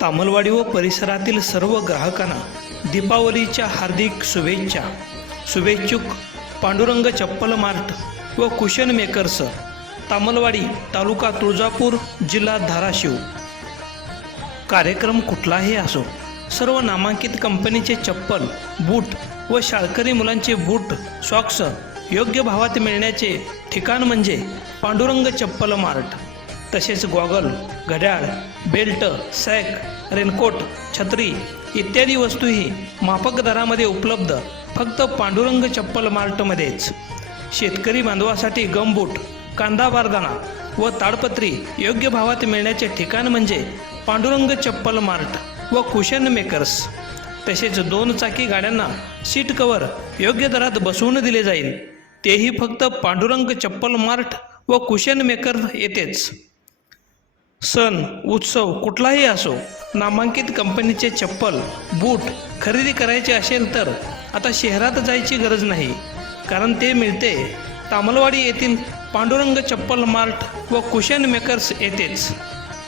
तामलवाडी व परिसरातील सर्व ग्राहकांना दीपावलीच्या हार्दिक शुभेच्छा. शुभेच्छुक पांडुरंग चप्पल मार्ट व कुशन मेकर्स तामलवाडी तालुका तुळजापूर जिल्हा धाराशिव. कार्यक्रम कुठलाही असो सर्व नामांकित कंपनीचे चप्पल बूट व शाळकरी मुलांचे बूट सॉक्स योग्य भावात मिळण्याचे ठिकाण म्हणजे पांडुरंग चप्पल मार्ट. तसेच गॉगल घड्याळ बेल्ट सॅक रेनकोट छत्री इत्यादी वस्तूही माफक दरामध्ये उपलब्ध. फक्त पांडुरंग चप्पल मार्टमध्येच. शेतकरी बांधवासाठी गमबूट कांदा बारदाना व ताडपत्री योग्य भावात मिळण्याचे ठिकाण म्हणजे पांडुरंग चप्पल मार्ट व कुशन मेकर्स. तसेच दोन चाकी गाड्यांना सीट कवर योग्य दरात बसवून दिले जाईल. तेही फक्त पांडुरंग चप्पल मार्ट व कुशन मेकर येतेच. सण उत्सव कुठलाही असो नामांकित कंपनीचे चप्पल बूट खरेदी करायचे असेल तर आता शहरात जायची गरज नाही. कारण ते मिळते. तामलवाडी येथील पांडुरंग चप्पल मार्ट व कुशन मेकर्स येथेच.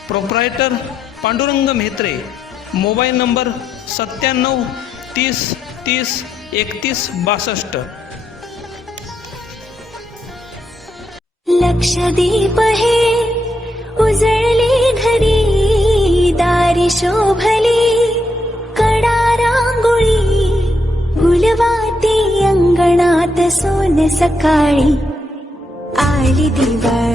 Proprietor Pandurang Mhetre. Mobile number सत्त्याण्णव तीस तीस एकतीस बासष्ट. लक्षदीप हे उजळले घरी दारी शोभली कडा रांगोळी गुलवाती अंगणात सोन सकाळी. आली दिवाळी.